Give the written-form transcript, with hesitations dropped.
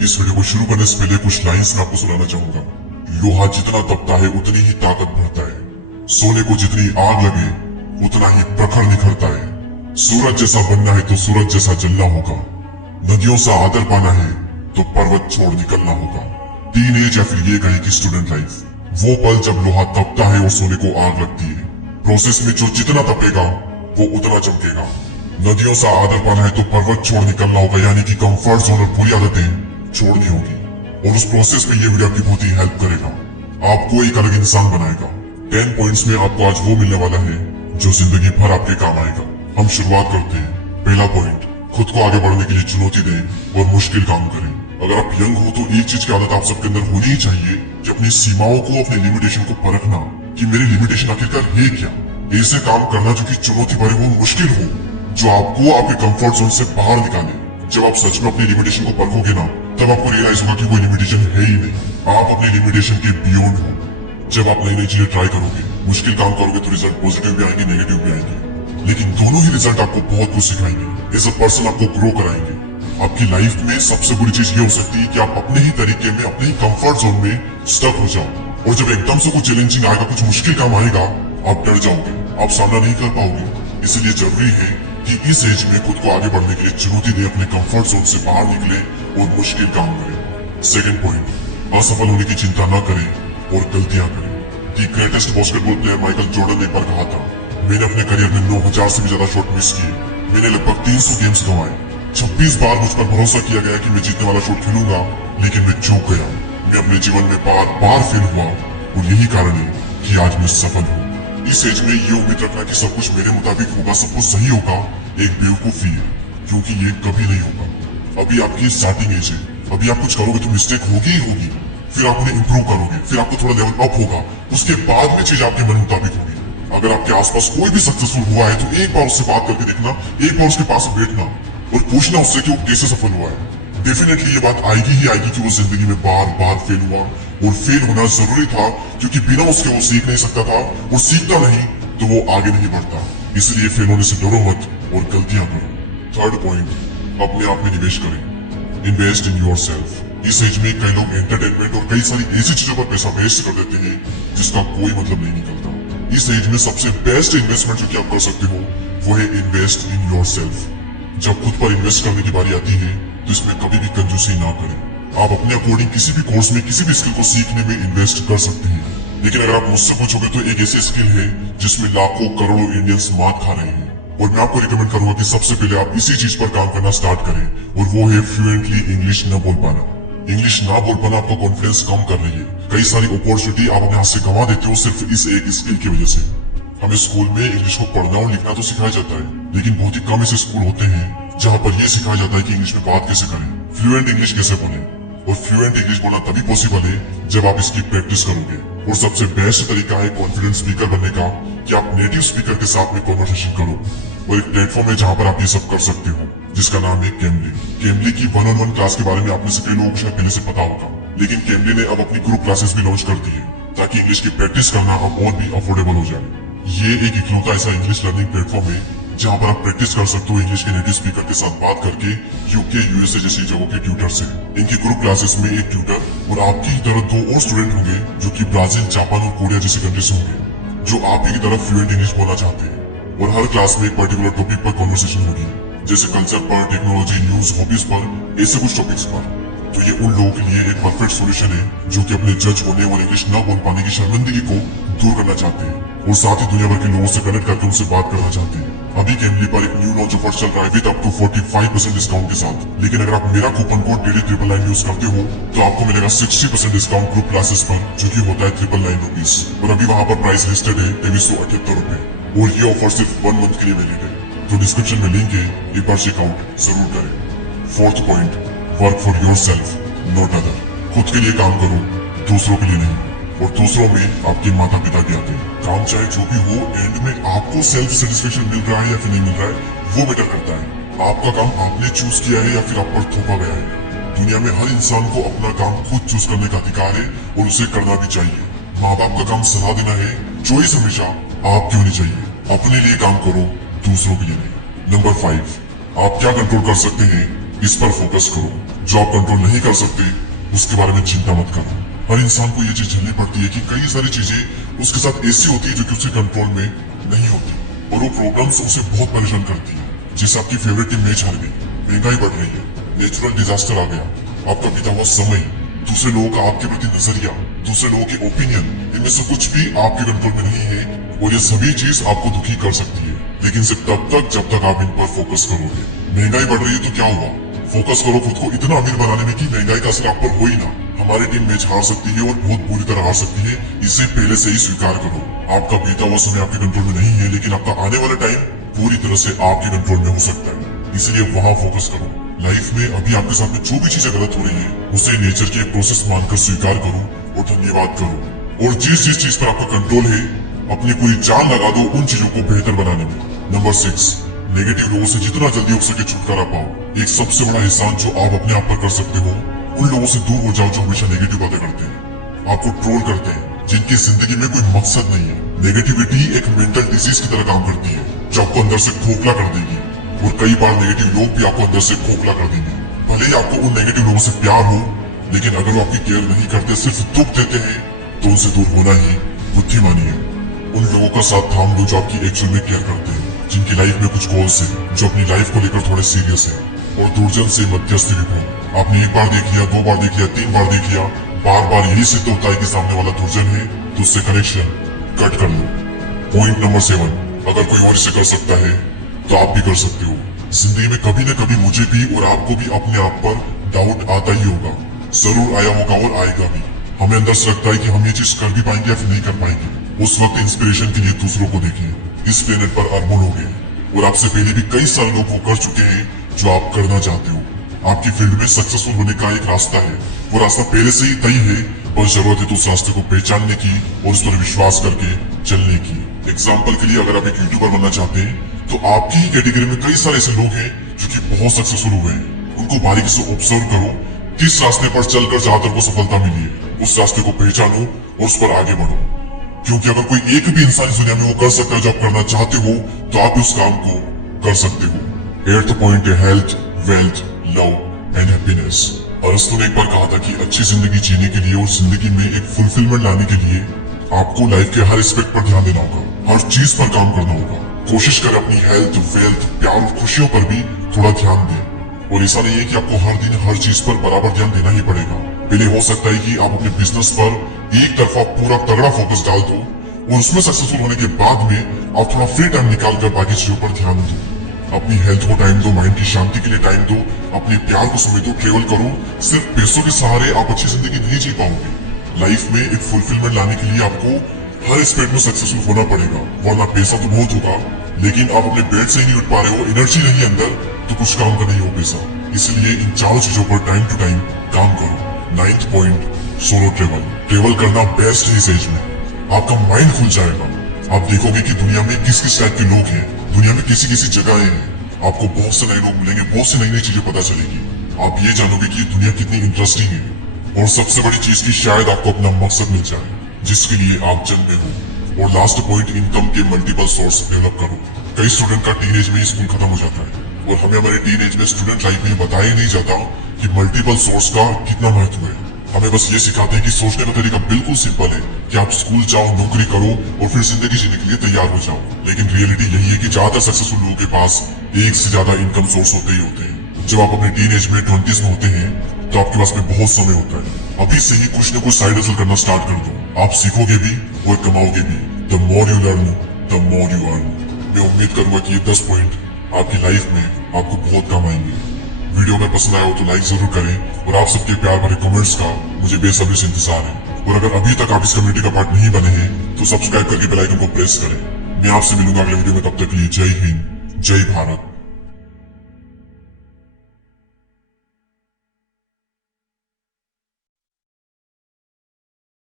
इस वीडियो को शुरू करने से पहले कुछ लाइंस मैं आपको सुनाना चाहूंगा। लोहा जितना तपता है उतनी ही ताकत बढ़ता है। सोने को जितनी आग लगे उतना ही प्रखर निखरता है। सूरज जैसा बनना है तो सूरज जैसा जलना होगा। नदियों सा आदर पाना है तो पर्वत छोड़ निकलना होगा। टीन एज या फिर ये कहें कि स्टूडेंट लाइफ, वो पल जब लोहा तपता है और सोने को आग लगती है। प्रोसेस में जो जितना तपेगा वो उतना चमकेगा। नदियों सा आदर पाना है तो पर्वत छोड़ निकलना होगा, यानी कि कंफर्ट जोन और बुरी आदतें छोड़नी होगी। और उस प्रोसेस में ये वीडियो आपकी बहुत ही हेल्प करेगा, आपको एक अलग इंसान बनाएगा। 10 पॉइंट्स में आपको आज वो मिलने वाला है जो जिंदगी भर आपके काम आएगा। हम शुरुआत करते हैं। पहला पॉइंट, खुद को आगे बढ़ने के लिए चुनौती दें और मुश्किल काम करें। अगर आप यंग हो तो एक चीज की आदत आप सबके अंदर होनी ही चाहिए कि अपनी सीमाओं को, अपनी लिमिटेशन को परखना कि मेरी लिमिटेशन आखिरकार है क्या। ऐसे काम करना जो कि चुनौती भरे हो, मुश्किल हो, जो आपको आपके कंफर्ट जोन से बाहर निकाले। जब आप सच में अपनी लिमिटेशन को परखोगे ना, तब आपको रियलाइज होगा कि वो लिमिटेशन है ही नहीं, आप अपनी लिमिटेशन के बियॉन्ड हो। जब आप नई नई चीजें ट्राई करोगे, मुश्किल काम करोगे तो रिजल्ट पॉजिटिव भी आएंगे, नेगेटिव भी आएंगे, लेकिन दोनों ही रिजल्ट आपको बहुत कुछ सिखाएंगे। एज अ पर्सन आपको ग्रो कराएंगे। आपकी लाइफ में सबसे बुरी चीज ये हो सकती है कि आप अपने ही तरीके में, अपने ही कंफर्ट जोन में स्टक हो जाओ, और जब एकदम से कुछ चैलेंजिंग आएगा, कुछ मुश्किल काम आएगा, आप डर जाओगे, आप सामना नहीं कर पाओगे। इसलिए जरूरी है कि इस एज में खुद को आगे बढ़ने के लिए चुनौती दे, अपने कंफर्ट जोन से बाहर निकले और मुश्किल काम करें। सेकंड पॉइंट, असफल होने की चिंता न करें और गलतियां करें। The greatest basketball player Michael Jordan ने एक बार कहा था, मैंने अपने करियर में 9000 से भी ज्यादा शॉट मिस किए, मैंने लगभग 300 गेम्स गंवाए, 26 बार मुझ पर भरोसा किया गया कि मैं जीतने वाला शॉट खेलूंगा, लेकिन मैं चूक गया। मैं अपने जीवन में बार बार फेल हुआ और यही कारण है कि आज मैं सफल हूँ। इस एज में ये उम्मीद रखना कि सब कुछ मेरे मुताबिक होगा, सब कुछ सही होगा, एक बेवकूफी है, क्योंकि ये कभी नहीं होगा। अभी आपकी स्टार्टिंग एज है, अभी आप कुछ करोगे तो मिस्टेक होगी ही होगी, फिर आप उन्हें इंप्रूव करोगे, फिर आपको थोड़ा लेवल अप होगा, उसके बाद में चीज आपके मन मुताबिक होगी। अगर आपके आसपास कोई भी सक्सेसफुल हुआ है तो एक बार उससे बात करके देखना, एक बार उसके पास बैठना और पूछना उससे कि वो कैसे सफल हुआ है। डेफिनेटली ये बात आएगी ही आएगी कि वो जिंदगी में बार बार फेल हुआ, और फेल होना जरूरी था, क्योंकि बिना उसके वो सीख नहीं सकता था, और सीखता नहीं तो वो आगे नहीं बढ़ता। इसलिए फेल होने से डरो मत और गलतियां करो। थर्ड पॉइंट, अपने आप में निवेश करें। Invest in your self. इस एज में कई लोग एंटरटेनमेंट और कई सारी ऐसी चीजों पर पैसा वेस्ट कर देते हैं जिसका कोई मतलब नहीं निकलता। इस एज में सबसे बेस्ट इन्वेस्टमेंट जो कि आप कर सकते हो वो है इन्वेस्ट इन योर सेल्फ। जब खुद पर इन्वेस्ट करने की बारी आती है तो इसमें कभी भी कंजूसी ना करें। आप अपने अकॉर्डिंग किसी भी कोर्स में, किसी भी स्किल को सीखने में इन्वेस्ट कर सकते हैं, लेकिन अगर आप मुझसे पूछोगे तो एक ऐसी स्किल है जिसमें लाखों करोड़ों इंडियंस मात खा रहे हैं, और मैं आपको रिकमेंड करूंगा कि सबसे पहले आप इसी चीज पर काम करना स्टार्ट करें, और वो है फ्लुएंटली इंग्लिश न बोल पाना। इंग्लिश ना बोल पाना आपका कॉन्फिडेंस कम कर रही है। कई सारी अपॉर्चुनिटी आप अपने हाथ से गंवा देते हो सिर्फ इस एक स्किल की वजह से। हमें स्कूल में इंग्लिश को पढ़ना और लिखना तो सिखाया जाता है, लेकिन बहुत ही कम ऐसे स्कूल होते हैं जहाँ पर यह सिखाया जाता है कि इंग्लिश में बात कैसे करें, फ्लुएंट इंग्लिश कैसे बोलें। और फ्लुएंट इंग्लिश बोलना तभी पॉसिबल है जब आप इसकी प्रैक्टिस करोगे। और सबसे बेस्ट तरीका है कॉन्फिडेंट स्पीकर बनने का कि आप नेटिव स्पीकर के साथ में कॉन्वर्सेशन करो। और एक प्लेटफॉर्म है जहाँ पर आप ये सब कर सकते हो, जिसका नाम है कैमली। कैमली की 1-on-1 क्लास के बारे में आप में से कई लोगों को शायद पहले से पता होगा, लेकिन कैमली ने अब अपनी ग्रुप क्लासेस भी लॉन्च कर दी है ताकि इंग्लिश की प्रैक्टिस करना अब और भी अफोर्डेबल हो जाए। ये एक इकलौता ऐसा इंग्लिश लर्निंग प्लेटफॉर्म है जहाँ पर आप प्रैक्टिस कर सकते हो इंग्लिश के नेटिव स्पीकर के साथ बात करके, यूके, यूएसए जैसी जगहों के ट्यूटर से। इनकी ग्रुप क्लासेस में एक ट्यूटर और आपकी तरह 2 और स्टूडेंट होंगे जो कि ब्राजील, जापान और कोरिया जैसी कंट्री से होंगे, जो आप ही की तरह फ्लुएंट इंग्लिश बोलना चाहते हैं। और हर क्लास में एक पर्टिकुलर टॉपिक पर कॉन्वर्सेशन होगी, जैसे कल्चर पर, टेक्नोलॉजी, न्यूज, हॉबीज पर, ऐसे कुछ टॉपिक्स पर। तो ये उन लोगों के लिए एक परफेक्ट सॉल्यूशन है जो कि अपने जज होने और इंग्लिश न बोल पाने की शर्मिंदगी को दूर करना चाहते हैं, और साथ ही दुनिया भर के लोगों से कनेक्ट करके उनसे बात करना चाहते हैं। अभी कैमली पर एक न्यू लॉन्च ऑफर चल रहा है विद अप टू 45% डिस्काउंट के साथ। लेकिन अगर आप मेरा कूपन कोड DD999 यूज करते हो तो आपको मिलेगा 60% डिस्काउंट ग्रुप क्लासेस पर, जो कि होता है 999 रुपीज। और अभी वहाँ पर प्राइस लिस्टेड है 2378 रुपए, और ये ऑफर सिर्फ 1 मंथ के लिए वैलिड है। तो डिस्क्रिप्शन में लिंक है, एक बार चेकआउट जरूर करें। Fourth point, work for your self not other. खुद के लिए काम करो, दूसरों के लिए नहीं। और दूसरों में आपके माता पिता के आते हैं। काम चाहे जो भी हो, एंड में आपको सेल्फ सेटिस्फेक्शन मिल रहा है या फिर नहीं मिल रहा है, वो मैटर करता है। आपका काम आपने चूज किया है या फिर आप पर थोपा गया है। दुनिया में हर इंसान को अपना काम खुद चूज करने का अधिकार है, और उसे करना भी चाहिए। माँ बाप का काम सलाह देना है, चॉइस हमेशा आपकी होनी चाहिए। अपने लिए काम करो, दूसरों के लिए नहीं। नंबर 5, आप क्या कंट्रोल कर सकते हैं इस पर फोकस करो। जो आप कंट्रोल नहीं कर सकते उसके बारे में चिंता मत करो। हर इंसान को ये चीज झेलनी पड़ती है कि कई सारी चीजें उसके साथ ऐसी होती है जो कि उसके कंट्रोल में नहीं होती और वो प्रॉब्लम्स उसे बहुत परेशान करती है। जैसे आपकी फेवरेट टीम मैच हार गई, महंगाई बढ़ रही है, नेचुरल डिजास्टर आ गया, आपका बीता हुआ समय, दूसरे लोगों का आपके प्रति नजरिया, दूसरे लोगों के ओपिनियन, इनमें से कुछ भी आपके कंट्रोल में नहीं है और ये सभी चीज आपको दुखी कर सकती है। लेकिन सिर्फ तब तक जब तक आप इन पर फोकस करोगे। महंगाई बढ़ रही है तो क्या हुआ, फोकस करो खुद को इतना अमीर बनाने में कि महंगाई का असर आप पर हो ही ना। हमारी टीम मैच हार सकती है और बहुत बुरी तरह हार सकती है, इसे पहले से ही स्वीकार करो। आपका बीता हुआ समय आपके कंट्रोल में नहीं है, लेकिन आपका आने वाला टाइम पूरी तरह से आपके कंट्रोल में हो सकता है, इसलिए वहाँ फोकस करो। लाइफ में अभी आपके साथ में जो भी चीजें गलत हो रही है उसे नेचर की एक प्रोसेस मानकर स्वीकार करो और धन्यवाद करो। और जिस जिस चीज पर आपका कंट्रोल है अपनी पूरी जान लगा दो उन चीजों को बेहतर बनाने में। नंबर 6, नेगेटिव लोगों से जितना जल्दी हो सके छुटकारा पाओ। एक सबसे बड़ा एहसान जो आप अपने आप पर कर सकते हो, उन लोगों से दूर हो जाओ जो हमेशा नेगेटिव बातें करते हैं, आपको ट्रोल करते हैं, जिनकी जिंदगी में कोई मकसद नहीं है। नेगेटिविटी एक मेंटल डिजीज की तरह काम करती है जो आपको अंदर से खोखला कर देगी और कई बार नेगेटिव लोग भी आपको अंदर से खोखला कर देंगे। भले ही आपको उन नेगेटिव लोगों से प्यार हो, लेकिन अगर वो आपकी केयर नहीं करते, सिर्फ दुख देते हैं, तो उनसे दूर होना ही बुद्धिमानी है। उन लोगों का साथ थाम दो जो आपकी एक्चुअल में केयर करते हैं, जिनकी लाइफ में कुछ गोल्स है, जो अपनी लाइफ को लेकर थोड़े सीरियस है। और दुर्जन से मध्यस्थी रखो। आपने एक बार देख लिया, 2 बार देख लिया, 3 बार देख लिया, बार बार यही सिद्ध होता है कि सामने वाला दुर्जन है, तो उससे कनेक्शन कट कर लो। पॉइंट नंबर 7, अगर कोई और इसे कर सकता है तो आप भी कर सकते हो। जिंदगी में कभी न कभी मुझे भी और आपको भी अपने आप पर डाउट आता ही होगा, जरूर आया होगा और आएगा भी। हमें अंदर से लगता है कि हम ये चीज कर भी पाएंगे या फिर नहीं कर पाएंगे। उस वक्त इंस्पिरेशन के लिए दूसरों को देखिए। इस प्लेनेट पर अरबों लोग हैं और आपसे पहले भी कई सारे लोग वो कर चुके हैं जो आप करना चाहते हो। आपकी फील्ड में सक्सेसफुल होने का एक रास्ता है, वो रास्ता पहले से ही तय है, बस जरूरत है तो उस रास्ते को पहचानने की और उस पर विश्वास करके चलने की। एग्जाम्पल के लिए अगर आप एक यूट्यूबर बनना चाहते हैं तो आपकी ही कैटेगरी में कई सारे ऐसे लोग हैं जो कि बहुत सक्सेसफुल हुए हैं। उनको बारीकी से ऑब्जर्व करो, किस रास्ते पर चलकर ज्यादातर को सफलता मिली है, उस रास्ते को पहचानो और उस पर आगे बढ़ो। क्योंकि अगर कोई एक भी इंसान इस दुनिया में वो कर सकता है जो आप करना चाहते हो, तो आप उस काम को कर सकते हो। 8th पॉइंट है health, wealth, love and happiness. अरस्तु ने एक बार कहा था कि अच्छी जिंदगी जीने के लिए और जिंदगी में एक फुलफिलमेंट लाने के लिए आपको लाइफ के हर एस्पेक्ट पर ध्यान देना होगा, हर चीज पर काम करना होगा। कोशिश करें अपनी हेल्थ, वेल्थ, प्यार और खुशियों पर भी थोड़ा ध्यान दें। और ऐसा नहीं है कि आपको हर दिन हर चीज पर बराबर ध्यान देना ही पड़ेगा। पहले हो सकता है कि आप अपने बिजनेस पर एक तरफा पूरा तगड़ा फोकस डाल दो और उसमें सक्सेसफुल होने के बाद में आप थोड़ा फ्री टाइम निकाल कर बाकी चीजों पर ध्यान दो। अपनी हेल्थ को टाइम दो, माइंड की शांति के लिए टाइम दो, अपने प्यार को समय दो। ट्रेवल करो। सिर्फ पैसों के सहारे आप अच्छी जिंदगी नहीं जी पाओगे। लाइफ में एक फुलफिलमेंट लाने के लिए आपको हर एस्पेक्ट में सक्सेसफुल होना पड़ेगा, वरना पैसा तो बहुत होगा, लेकिन आप अपने बेड से ही नहीं उठ पा रहे हो, एनर्जी नहीं है अंदर, तो कुछ काम का नहीं हो पैसा। इसलिए इन चारों चीजों पर टाइम टू टाइम काम करो। 9th point, solo travel. Travel करना बेस्ट है इस एज में। आपका माइंड खुल जाएगा। आप देखोगे कि दुनिया में किस किस टाइप के लोग हैं, दुनिया में किसी किसी जगहें हैं। आपको बहुत से नए लोग मिलेंगे, बहुत सी नई नई चीजें पता चलेगी। आप ये जानोगे कि दुनिया कितनी इंटरेस्टिंग है। और सबसे बड़ी चीज की शायद आपको अपना मकसद मिल जाए जिसके लिए आप जन्मे हो। और लास्ट पॉइंट, इनकम के मल्टीपल सोर्स डेवलप करो। कई स्टूडेंट का टीनेज में ही स्कूल खत्म हो जाता है और हमें हमारे टीनेज में स्टूडेंट लाइफ में बताया ही नहीं जाता कि मल्टीपल सोर्स का कितना महत्व है। हमें बस ये सिखाते हैं कि सोचने का तरीका बिल्कुल सिंपल है कि आप स्कूल जाओ, नौकरी करो और फिर जिंदगी जीने के लिए तैयार हो जाओ। लेकिन रियलिटी यही है कि ज्यादातर सक्सेसफुल लोगों के पास एक से ज्यादा इनकम सोर्स होते ही होते हैं। जब आप अपने टीनेज में 20s में होते हैं तो आपके पास में बहुत समय होता है। अभी से ही कुछ न कुछ साइड हसल करना स्टार्ट कर दो। आप सीखोगे भी और कमाओगे भी। The more you learn the more you earn. मैं उम्मीद करूंगा कि ये 10 पॉइंट आपकी लाइफ में आपको बहुत काम आएंगे। वीडियो में पसंद आया हो तो लाइक जरूर करें और आप सबके प्यार भरे कमेंट्स का मुझे बेसब्री से इंतजार है। और अगर अभी तक आप इस कम्युनिटी का पार्ट नहीं बने हैं तो सब्सक्राइब करके बेल आइकन को प्रेस करें। मैं आपसे मिलूंगा अगले वीडियो में, तब तक के लिए जय हिंद, जय भारत।